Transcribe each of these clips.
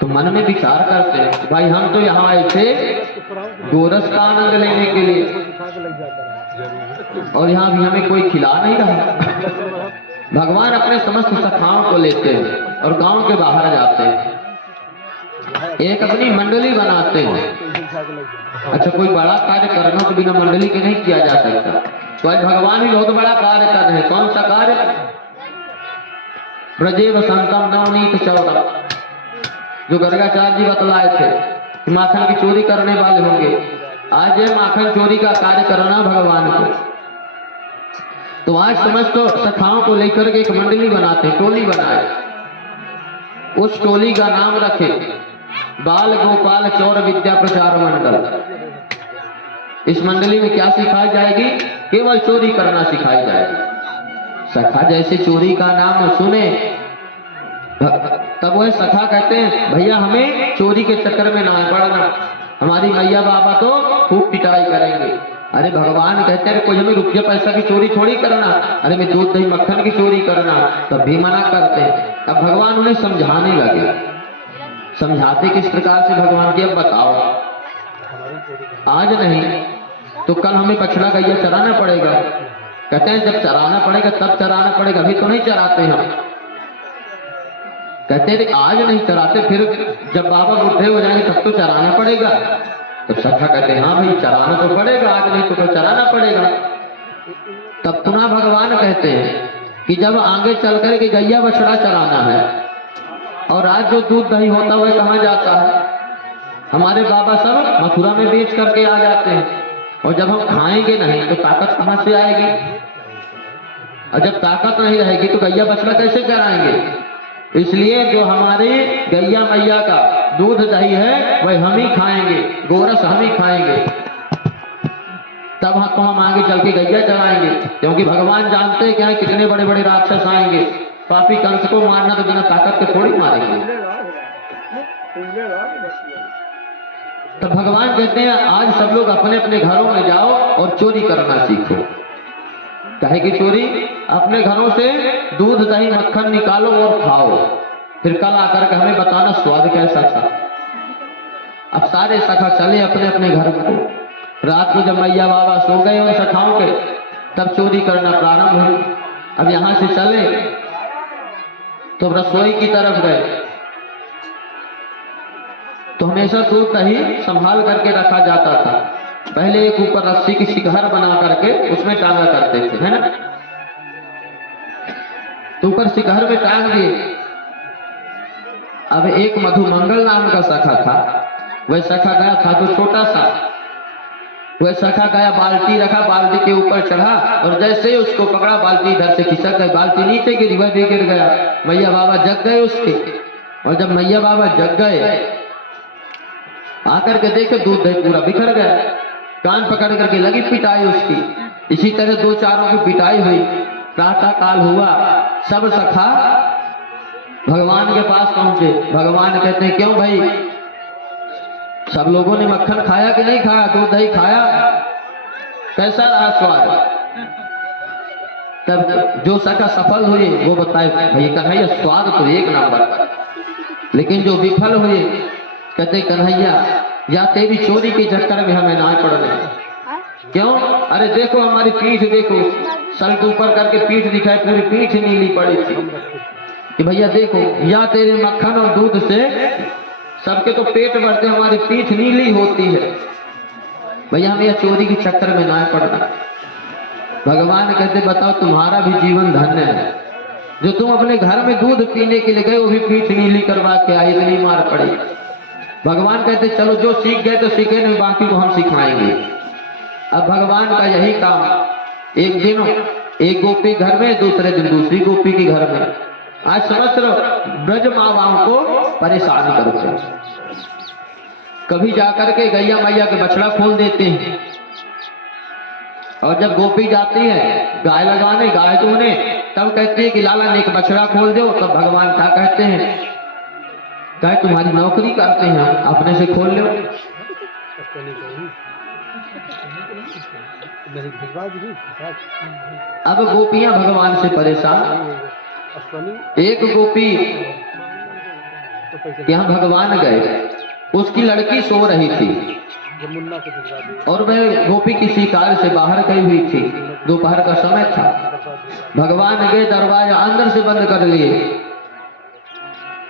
तो मन में विचार करते हैं कि भाई हम तो यहाँ आए थे गोरस का आनंद लेने के लिए, और यहाँ भी हमें कोई खिला नहीं रहा। भगवान अपने समस्त सखाओं को लेते हैं और गांव के बाहर जाते हैं, एक अपनी मंडली बनाते हैं। अच्छा, कोई बड़ा कार्य करना तो बिना मंडली के नहीं किया जा सकता, तो आज भगवान भी बहुत बड़ा कार्य कर रहे हैं। कौन सा कार्य? ब्रजे वसंतम नवनीत चौदह, जो गर्गाचार्य जी बतलाए थे कि माखन की चोरी करने वाले होंगे, आज ये माखन चोरी का कार्य करना भगवान को। तो आज समस्त सखाओं को लेकर के एक मंडली बनाते हैं, टोली बनाए। उस टोली का नाम रखे बाल गोपाल चौर विद्या प्रचार मंडल। इस मंडली में क्या सिखाई जाएगी? केवल चोरी करना सिखाई जाएगी। सखा जैसे चोरी का नाम सुने तब वह सखा कहते हैं भैया हमें चोरी के चक्कर में ना पड़ना, हमारी मैया बाबा तो खूब पिटाई करेंगे। अरे भगवान कहते हैं कोई हमें रुपया पैसा की चोरी थोड़ी करना, अरे मैं दूध दही मक्खन की चोरी करना, तब भी मना करते हैं। अब भगवान उन्हें समझाने लगे। समझाते किस प्रकार से भगवान की? अब बताओ, आज नहीं तो कल हमें बछड़ा गैया चराना पड़ेगा। कहते हैं जब चराना पड़ेगा तब चराना पड़ेगा, अभी तो नहीं चराते हम। कहते हैं आज नहीं चराते, फिर जब बाबा बुढ़े हो जाएंगे तब तो चराना पड़ेगा। तो सखा कहते हैं हाँ भाई चराना तो पड़ेगा, आज नहीं तो चराना पड़ेगा। तब पुनः भगवान कहते हैं कि जब आगे चल कर के गैया बछड़ा चराना है और आज जो दूध दही होता हुआ कहाँ जाता है? हमारे बाबा सब मथुरा में बेच करके आ जाते हैं, और जब हम खाएंगे नहीं तो ताकत कहाँ से आएगी? और जब ताकत नहीं रहेगी तो गैया बछड़ा कैसे चराएंगे? इसलिए जो हमारी गैया मैया का दूध दही है वह हम ही खाएंगे, गोरस हम ही खाएंगे, तब हम आगे चल के गैया चराएंगे। क्योंकि भगवान जानते हैं क्या कितने बड़े बड़े राक्षस आएंगे, पापी कंस को मारना तो बिना ताकत के थोड़ी मारेंगे। तो भगवान कहते हैं आज सब लोग अपने अपने घरों में जाओ और चोरी करना सीखो। कहे की चोरी? अपने घरों से दूध दही मक्खन निकालो और खाओ, फिर कल आकर के हमें बताना स्वाद कैसा था। अब सारे सखा चले अपने अपने घर को। रात को जब मैया बाबा सो गए उन सखाओं के, तब चोरी करना प्रारंभ हुई। अब यहां से चले तो रसोई की तरफ गए, तो हमेशा दूध दही संभाल करके रखा जाता था। पहले एक ऊपर रस्सी की शिखर बना करके उसमें टांगा करते थे, है ना? तो ऊपर शिखर में टांग दिए। अब एक मधुमंगल नाम का सखा था, वह सखा गया था तो छोटा सा, वह सखा गया बाल्टी रखा, बाल्टी के ऊपर चढ़ा और जैसे ही उसको पकड़ा बाल्टी इधर से खिसक गई, बाल्टी नीचे गिरी, वह भी गिर गया। मैया बाबा जग गए उसके, और जब मैया बाबा जग गए आकर के देखे दूध दही पूरा बिखर गया। कान पकड़ करके लगी पिटाई उसकी। इसी तरह दो चारों की पिटाई हुई। प्रातः काल हुआ, सब सखा भगवान के पास पहुंचे। भगवान कहते हैं क्यों भाई, सब लोगों ने मक्खन खाया कि नहीं खाया? दूध दही खाया? कैसा रहा स्वाद? तब जो सखा सफल हुए वो बताए भाई कन्हैया स्वाद तो एक नंबर पर, लेकिन जो विफल हुए कहते कन्हैया या तेरी चोरी के चक्कर में हमें ना पड़ रहे। क्यों? अरे देखो हमारी पीठ देखो, सर के ऊपर करके पीठ दिखाई, पूरी पीठ नीली पड़ी थी कि भैया देखो, या तेरे मक्खन और दूध से सबके तो पेट भरते, हमारी पीठ नीली होती है, भैया हमें यह चोरी के चक्कर में ना पड़ना। भगवान कहते बताओ तुम्हारा भी जीवन धन्य है, जो तुम अपने घर में दूध पीने के लिए गए वो भी पीठ नीली करवा के आई, इतनी मार पड़ी। भगवान कहते चलो जो सीख गए तो सीखे, नहीं बाकी को हम सिखाएंगे। अब भगवान का यही काम, एक दिन एक गोपी घर में, दूसरे दिन दूसरी गोपी के घर में। आज समस्त ब्रज मावाओं को परेशान करते हैं। कभी जाकर के गैया मैया के बछड़ा खोल देते हैं, और जब गोपी जाती है गाय लगाने, गाय दूने, तब कहती है कि लाला ने एक बछड़ा खोल दो। तब भगवान क्या कहते हैं, क्या तुम्हारी नौकरी करते हैं, अपने से खोल लो। अब गोपियां भगवान से परेशान। एक गोपी कि हम भगवान गए, उसकी लड़की सो रही थी और वह गोपी की शिकार से बाहर गई हुई थी। दोपहर का समय था। भगवान गए, दरवाजा अंदर से बंद कर लिए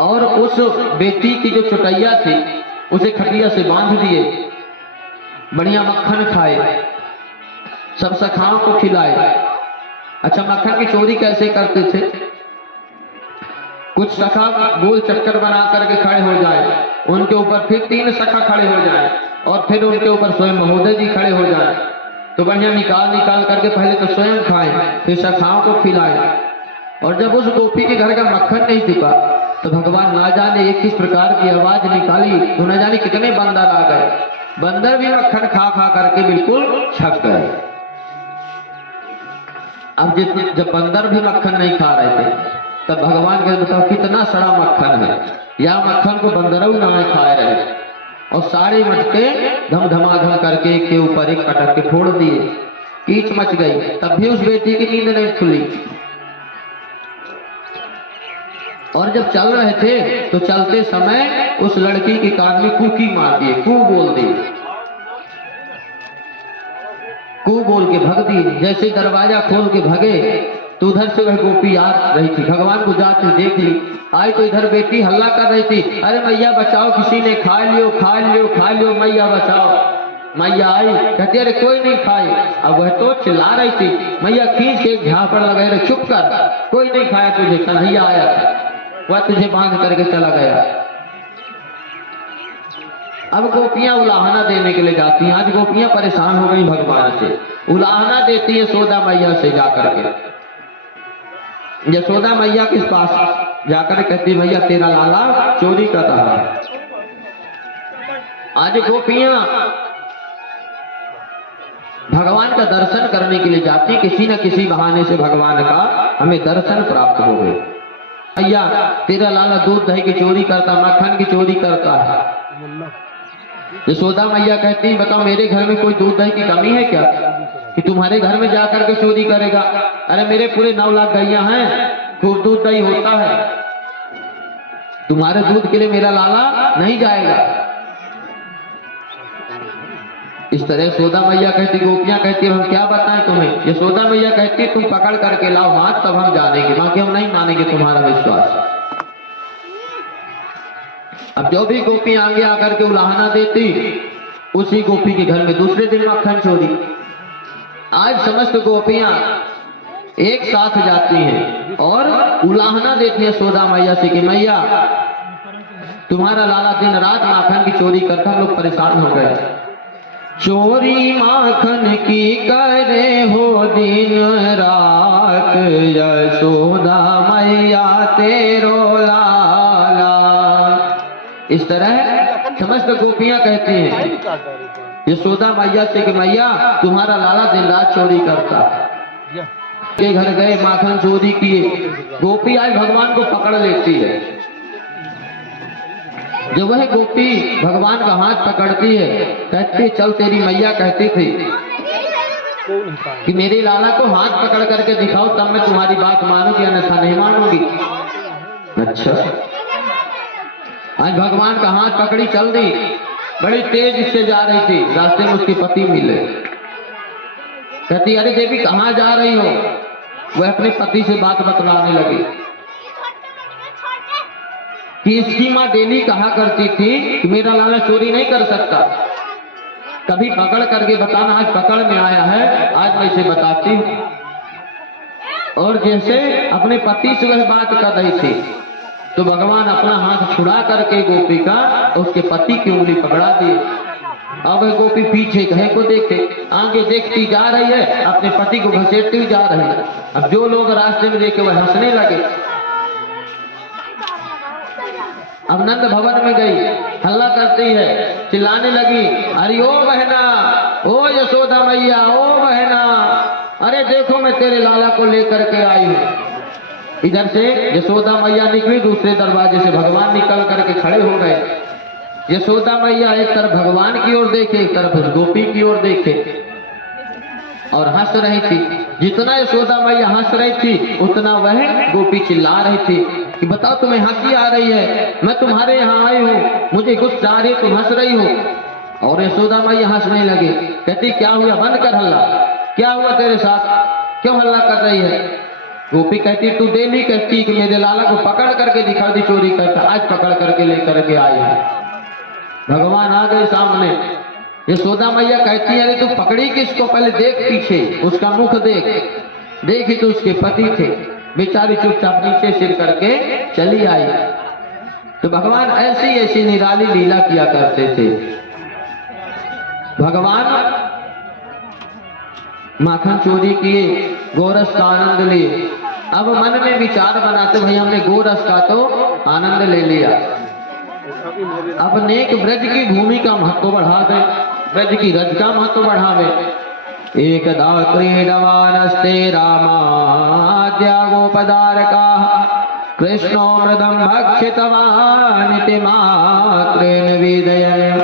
और उस बेटी की जो चुटैया थी उसे खटिया से बांध दिए। बढ़िया मक्खन खाए, सब सखाओं को खिलाए। अच्छा, मक्खन की चोरी कैसे करते थे? कुछ सखा गोल चक्कर बना करके खड़े हो जाए, उनके ऊपर फिर 3 सखा खड़े हो जाए और फिर उनके ऊपर स्वयं महोदय जी खड़े हो जाए। तो बढ़िया निकाल करके पहले तो स्वयं खाएं, फिर सखाओं को खिलाएं। और जब उस गोपी के घर का मक्खन नहीं टिका तो भगवान ना जाने एक किस प्रकार की आवाज निकाली, तो न जाने कितने बंदर आ गए। बंदर भी मक्खन खा करके बिल्कुल छक गए। अब जब बंदर भी मक्खन नहीं खा रहे थे तब भगवान के बताओ कितना सड़ा मक्खन है, या मक्खन को बंदरों ना खाए रहे और सारे मटके धमाधम करके एक के ऊपर एक कटक के फोड़ दिए। कीच मच गई। तब भी उस बेटी की नींद नहीं खुली। और जब चल रहे थे तो चलते समय उस लड़की के कान में कुकी मार दिए, कू बोल दी, कू बोल के भग दी। जैसे दरवाजा खोल के भगे तो उधर से वह गोपी आ रही थी, भगवान को जाते देख ली। आई तो इधर बेटी हल्ला कर रही थी, अरे मैया बचाओ, किसी ने खा लियो, मैया बचाओ। मैया आई, कहती अरे कोई नहीं खाई। अब वह तो चिल्ला रही थी, मैया खींच के झापड़ लगाए, रे चुप कर, कोई नहीं खाया तुझे, कन्हैया आया था, वह तुझे बांध करके चला गया। अब गोपियां उलाहना देने के लिए जाती हैं। आज गोपियां परेशान हो गई भगवान से, उलाहना देती है यशोदा मैया से जाकर के। यशोदा मैया के पास जाकर कहती भैया तेरा लाला चोरी कर रहा है। आज गोपियां भगवान का दर्शन करने के लिए जाती, किसी न किसी बहाने से भगवान का हमें दर्शन प्राप्त हो गए। भैया तेरा लाला दूध दही की चोरी करता, मक्खन की चोरी करता है। यशोदा मैया कहती बताओ मेरे घर में कोई दूध दही की कमी है क्या कि तुम्हारे घर में जाकर के चोरी करेगा? अरे मेरे पूरे 9 लाख गैया हैं, खूब दूध दही होता है, तुम्हारे दूध के लिए मेरा लाला नहीं जाएगा। इस तरह यशोदा मैया कहती, गोपियां कहती हम क्या बताएं तुम्हें। यशोदा मैया कहती तुम पकड़ करके लाओ हाथ तब हम जानेंगे, बाकी हम नहीं मानेंगे तुम्हारा विश्वास। अब जो भी गोपी आगे आकर के उलाहना देती, उसी गोपी के घर में दूसरे दिन मक्खन चोरी। आज समस्त गोपियां एक साथ जाती हैं और उलाहना देती है यशोदा मैया से कि मैया तुम्हारा लाला दिन रात माखन की चोरी करता, हम लोग परेशान हो गए। चोरी माखन की करे हो दिन रात, यशोदा मैया तेरो लाला। इस तरह समस्त गोपियां कहती हैं यशोदा मैया से कि मैया तुम्हारा लाला दिन रात चोरी करता है। के घर गए, माखन चोरी किए, गोपी आज भगवान को पकड़ लेती है। जब वह गोपी भगवान का हाथ पकड़ती है, कहती चल तेरी मैया कहती थी कि मेरे लाला को हाथ पकड़ करके दिखाओ तब मैं तुम्हारी बात मानूंगी, अन्यथा नहीं मानूंगी। अच्छा, आज भगवान का हाथ पकड़ी चल दी, बड़ी तेज से जा रही थी, रास्ते में उसके पति मिले। कहती अरे देवी कहाँ जा रही हो? वह अपने पति से बात बतलाने लगी कि इसकी माँ डेली कहा करती थी कि मेरा लाला चोरी नहीं कर सकता, कभी पकड़ करके बताना। आज पकड़ में आया है, आज मैं इसे बताती हूँ। और जैसे अपने पति से वह बात कर रही थी तो भगवान अपना हाथ छुड़ा करके गोपी का उसके पति की उंगली पकड़ा दी। अब गोपी पीछे कहे को देखे, आगे देखती जा रही है, अपने पति को घसीटती हुई जा रही है। अब जो लोग रास्ते में देखे वह हंसने लगे। अब नंद भवन में गई, हल्ला करती है, चिल्लाने लगी, अरे ओ बहना, ओ यशोदा मैया, ओ बहना, अरे देखो मैं तेरे लाला को लेकर के आई हूँ। इधर से यशोदा मैया निकली, दूसरे दरवाजे से भगवान निकल करके खड़े हो गए। यशोदा मैया एक तरफ भगवान की ओर देखे, एक तरफ उस गोपी की ओर देखे और हंस रही थी। जितना यशोदा मैया हंस रही थी उतना वह गोपी चिल्ला रही थी, कि बताओ तुम्हें हंसी आ रही है, मैं तुम्हारे यहाँ आई हूँ, मुझे गुस्सा आ रही, तुम हंस रही हो। और यशोदा मैया हंसने लगी। कहती क्या हुआ, बंद कर हल्ला, क्या हुआ तेरे साथ, क्यों हल्ला कर रही है। गोपी कहती तू डेली कहती कि मेरे लाला को पकड़ करके दिखा दी चोरी करता, आज पकड़ करके लेकर के आई है। भगवान आ गए सामने। यशोदा मैया कहती है अरे तू पकड़ी किसको, पहले देख पीछे, उसका मुख देख। देखी तो उसके पति थे, बेचारी चुपचाप नीचे सिर करके चली आई। तो भगवान ऐसी ऐसी निराली लीला किया करते थे। भगवान माखन चोरी किए, गोरस का आनंद लिए। अब मन में विचार बनाते भाई हमने गोरस का तो आनंद ले लिया, अब नेक ब्रज की भूमि का महत्व बढ़ा दे, ब्रज की रज का महत्व बढ़ावे। एकदा क्रीडवानस्ते रामाद्या गोपदारका कृष्णो मृदं भक्षितवानिति मात्रेण विदयन्।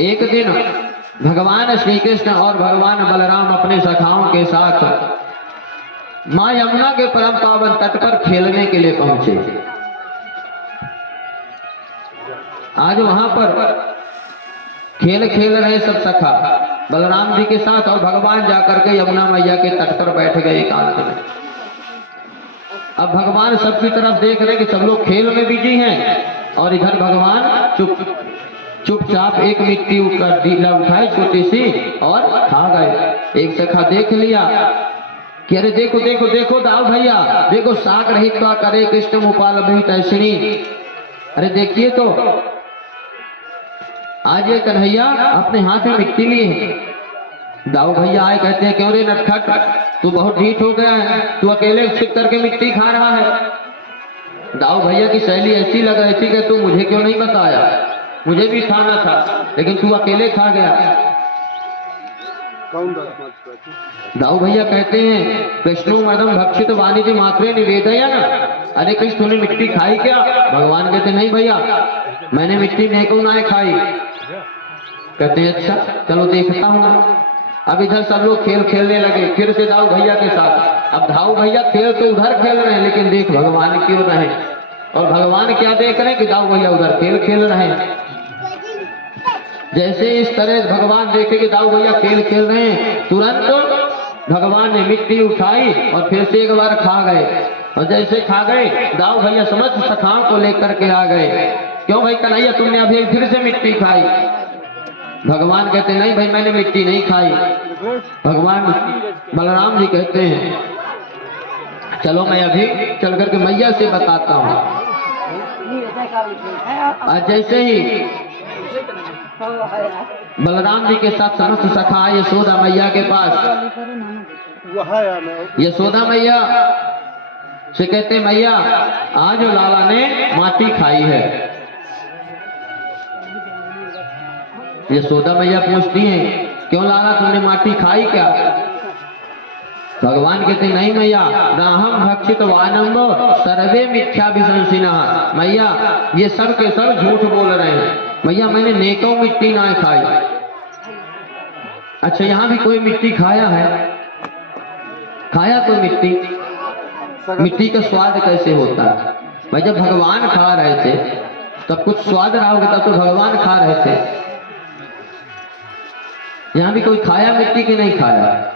एक दिन भगवान श्री कृष्ण और भगवान बलराम अपने सखाओं के साथ मां यमुना के परम पावन तट पर खेलने के लिए पहुंचे। आज वहां पर खेल खेल रहे सब सखा बलराम जी के साथ, और भगवान जाकर के यमुना मैया के तट पर बैठ गए एकांत में। अब भगवान सबकी तरफ देख रहे कि सब लोग खेल में बिजी हैं, और इधर भगवान चुपचाप एक मिट्टी का डीला उठाए छोटी सी और खा गए। एक सखा देख लिया कि अरे देखो देखो देखो दाऊ भैया, देखो साग रहित करे कृष्ण मुपाल तैसणी। अरे देखिए तो आज ये कन्हैया अपने हाथ में मिट्टी लिए। दाऊ भैया आए, कहते हैं क्यों रे नटखट, तू बहुत ढीठ हो गया है, तू अकेले छिप करके मिट्टी खा रहा है। दाऊ भैया की शैली ऐसी लग रही थी कि तू मुझे क्यों नहीं बताया, मुझे भी खाना था लेकिन तू अकेले खा गया। दाऊ भैया कहते हैं कृष्णो मर्दम भक्षित वाणिज्य मात्रे निवेदया ना। अरे कृष्ण तूने मिट्टी खाई क्या? भगवान कहते नहीं भैया मैंने मिट्टी नहीं ना खाई। कहते हैं अच्छा चलो देखता हूँ। अब इधर सब लोग खेल खेलने लगे फिर से दाऊ भैया के साथ। अब दाऊ भैया खेल तो उधर खेल रहे हैं लेकिन देख भगवान क्यों रहे, और भगवान क्या देख रहे हैं कि दाऊ भैया उधर खेल खेल रहे हैं। जैसे इस तरह भगवान देखे कि दाऊ भैया खेल खेल रहे हैं, तुरंत भगवान ने मिट्टी उठाई और फिर से एक बार खा गए। और जैसे खा गए दाऊ भैया समस्त सखाओं को लेकर के आ गए। क्यों भाई कन्हैया तुमने अभी फिर से मिट्टी खाई? भगवान कहते नहीं भाई मैंने मिट्टी नहीं खाई। भगवान बलराम जी कहते हैं चलो मैं अभी चल करके मैया से बताता हूँ। आज जैसे ही बलराम जी के साथ समस्त सखा यशोदा मैया के पास, यशोदा मैया से कहते मैया आज लाला ने माटी खाई है। यशोदा मैया पूछती हैं क्यों लाला तुमने माटी खाई क्या? भगवान कहते नहीं मैया नाहम भक्षित वानम सर्वे मिथ्या विशंसिना। मैया ये सब के सब झूठ बोल रहे हैं, मैया मैंने नेकों मिट्टी ना खाई। अच्छा यहाँ भी कोई मिट्टी खाया है? खाया कोई मिट्टी? मिट्टी का स्वाद कैसे होता है भाई? जब भगवान खा रहे थे तब कुछ स्वाद रहा होगा, तब तो भगवान खा रहे थे। यहाँ भी कोई खाया मिट्टी के? नहीं खाया।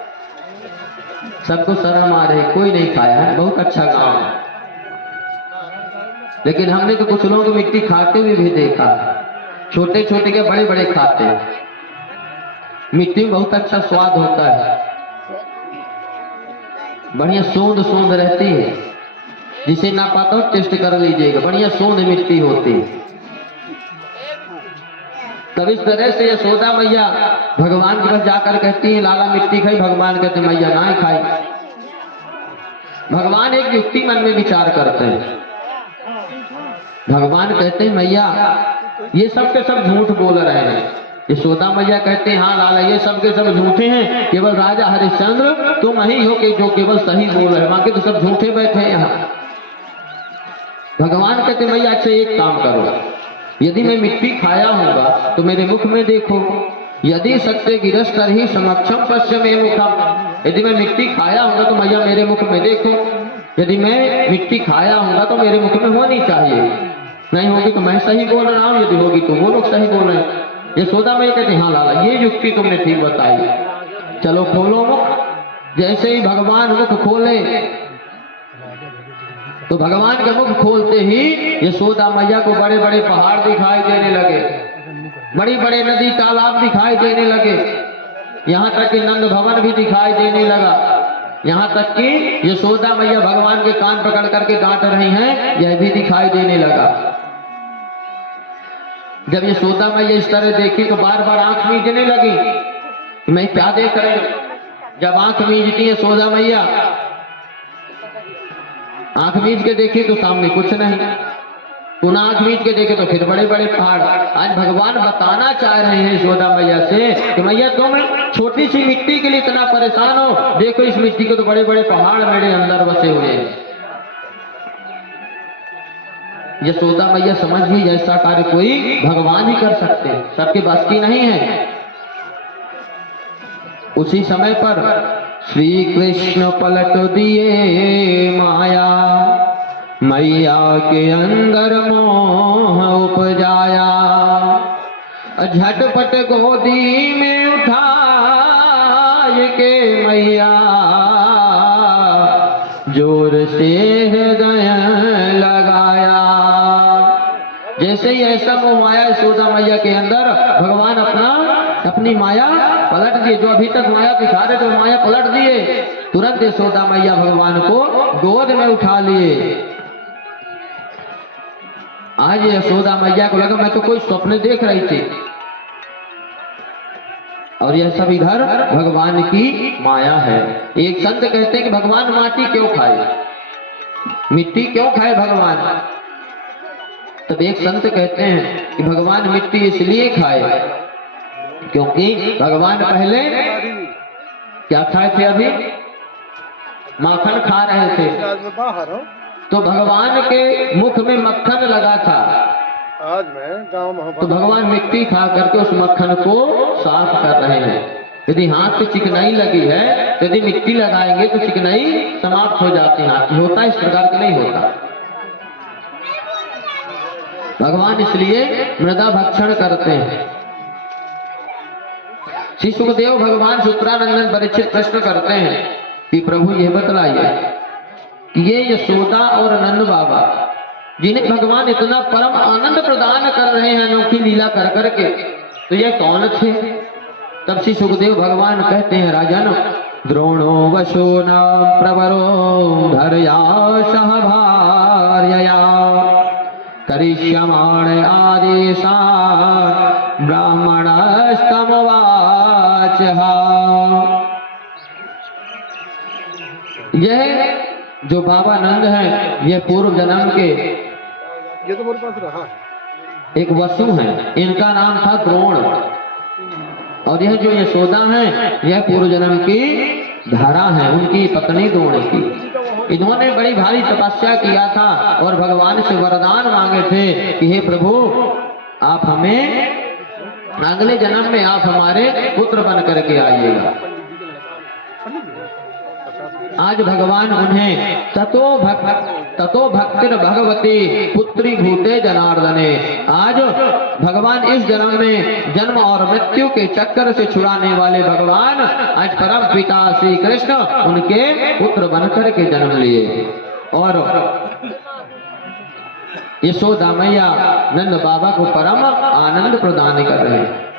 सबको शर्म आ रही, कोई नहीं खाया है। बहुत अच्छा गांव है, लेकिन हमने तो कुछ लोग मिट्टी खाते हुए भी देखा। छोटे छोटे के बड़े बड़े खाते हैं। मिट्टी में बहुत अच्छा स्वाद होता है, बढ़िया सोंध सोंध रहती है। जिसे ना पाता हो टेस्ट कर लीजिएगा, बढ़िया सोंध मिट्टी होती है। तब इस तरह से यशोदा मैया भगवान के पास जाकर कहती है लाला मिट्टी खाई? भगवान कहते मैया ना खाई। भगवान एक युक्ति मन में विचार करते हैं। भगवान कहते हैं मैया ये सब के सब झूठ बोल रहे हैं। यशोदा मैया कहते हैं हाँ लाला ये सब के सब झूठे हैं, केवल राजा हरिश्चंद्र तुम ही हो कि जो केवल सही बोल रहे हैं, बाकी तो सब झूठे बैठे हैं यहाँ। भगवान कहते मैया अच्छा एक काम करो, यदि मैं मिट्टी खाया होगा तो मेरे मुख में देखो। यदि सत्य गिरस कर ही समक्षम पश्चिम मुखम। यदि मैं मिट्टी खाया होगा तो मैया मेरे मुख में देखो। यदि मैं मिट्टी खाया हूँगा तो मेरे मुख में होनी चाहिए, नहीं होगी तो मैं सही बोल रहा हूँ, यदि होगी तो वो लोग सही बोल रहे हैं। यशोदा मैया कहती हाँ लाला ये युक्ति तुमने ठीक बताई, चलो खोलो मुख। जैसे ही भगवान मुख खोले तो भगवान के मुख खोलते ही यशोदा मैया को बड़े बड़े पहाड़ दिखाई देने लगे, बड़ी बड़े नदी तालाब दिखाई देने लगे, यहाँ तक कि नंद भवन भी दिखाई देने लगा। यहाँ तक कि यशोदा मैया भगवान के कान पकड़ करके डांट रही हैं, यह भी दिखाई देने लगा। जब यशोदा मैया इस तरह देखी तो बार बार आंख मीचने लगी, मैं क्या देख रही हूँ। जब आंख मीचती है यशोदा मैया, आंख मीच के देखी तो सामने कुछ नहीं, पुनः आंख मीच के देखे तो फिर बड़े बड़े पहाड़। आज भगवान बताना चाह रहे हैं यशोदा मैया से कि मैया तुम छोटी सी मिट्टी के लिए इतना परेशान हो, देखो इस मिट्टी के तो बड़े बड़े पहाड़ मेरे अंदर बसे हुए हैं। यशोदा मैया समझ गई ऐसा कार्य कोई भगवान ही कर सकते हैं, सबके बस की नहीं है। उसी समय पर श्री कृष्ण पलट दिए माया, मैया के अंदर मोह उपजाया, झटपट गोदी में उठाए के मैया जोर से हृदय लगाया। जैसे ही ऐसा मोह आया यशोदा मैया के अंदर, भगवान अपनी माया पलट दिए। जो अभी तक माया दिखा रहे थे माया पलट दिए। तुरंत यशोदा मैया भगवान को गोद में उठा लिए। आज यशोदा मैया को लगा मैं तो कोई स्वप्न देख रही थी, और यह सब इधर भगवान की माया है। एक संत कहते हैं कि भगवान माटी क्यों खाए, मिट्टी क्यों खाए भगवान। तब एक संत कहते हैं कि भगवान मिट्टी इसलिए खाए क्योंकि भगवान पहले क्या खाए थे, अभी माखन खा रहे थे, तो भगवान के मुख में मक्खन लगा था। आज मैं गांव में तो भगवान मिट्टी खा करके उस मक्खन को साफ कर रहे हैं। यदि हाथ पे चिकनाई लगी है तो यदि मिट्टी लगाएंगे तो चिकनाई समाप्त हो जाती है, हाथ होता है, इस प्रकार का नहीं होता। भगवान इसलिए मृदा भक्षण करते हैं। श्री सुखदेव भगवान शुक्रानंदन परीक्षित प्रश्न करते हैं कि प्रभु ये बतलाइए कि ये यशोदा और नंद बाबा जिन्हें भगवान इतना परम आनंद प्रदान कर रहे हैं अनोखी लीला कर करके, तो ये कौन थे। तब श्री सुखदेव भगवान कहते हैं राजन द्रोणो वशो न प्रवरो धरया सहभार्यया करिष्यमाण आदेशा ब्राह्मणस्तमुवाच। यह जो बाबा नंद हैं यह पूर्व जन्म के ये तो मेरे पास रहा एक वसु हैं, इनका नाम था द्रोण, और यह जो यशोदा हैं यह पूर्व जन्म की धारा है, उनकी पत्नी द्रोण की। इन्होंने बड़ी भारी तपस्या किया था और भगवान से वरदान मांगे थे कि हे प्रभु आप हमें अगले जन्म में आप हमारे पुत्र बन करके आइएगा। आज भगवान उन्हें ततो भक्तिर भगवती पुत्री भूते जनार्दने, आज भगवान इस जन्म में जन्म और मृत्यु के चक्कर से छुड़ाने वाले भगवान आज परम पिता श्री कृष्ण उनके पुत्र बनकर के जन्म लिए। और यशोदा मैया नंद बाबा को परम आनंद प्रदान कर रहे हैं।